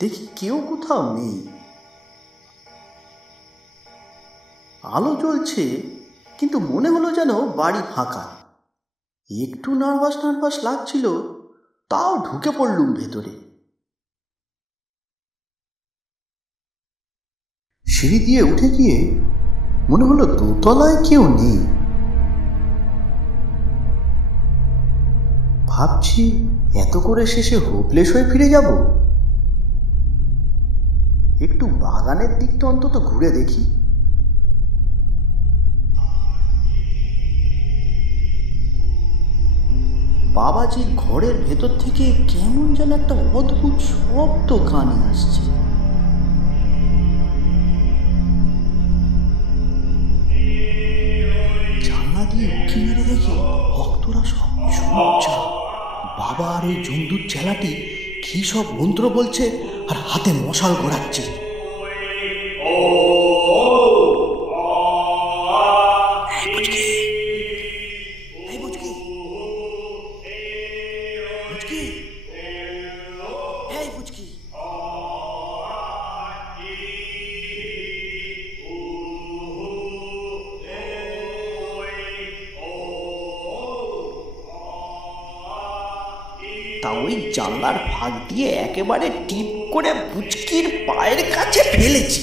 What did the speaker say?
দেখি কেউ কোথাও নেই। আলো জ্বলছে, কিন্তু মনে হলো যেন বাড়ি ফাঁকা। একটু নার্ভাস নার্ভাস লাগছিল, তাও ঢুকে পড়লুম ভেতরে। সিঁড়ি দিয়ে উঠে গিয়ে মনে হলো দোতলায় কেউ নেই। ভাবছি এত করে শেষে হোপলেস হয়ে ফিরে যাব। একটু বাগানের দিকটা অন্তত ঘুরে দেখি। বাবাজির ঘরের ভেতর থেকে কেমন যেন একটা অদ্ভুত শব্দ কানে আসছে। জানলা দিয়ে উঁকি মেরে দেখি ভক্তরা সব চুপচাপ। বাবা আর ওই জমদূত চেলাটি কি সব মন্ত্র বলছে আর হাতে মশাল গড়াচ্ছে। তা ওই জানলার ফাঁক দিয়ে একেবারে টিপ করে পুচকির পায়ের কাছে ফেলেছি।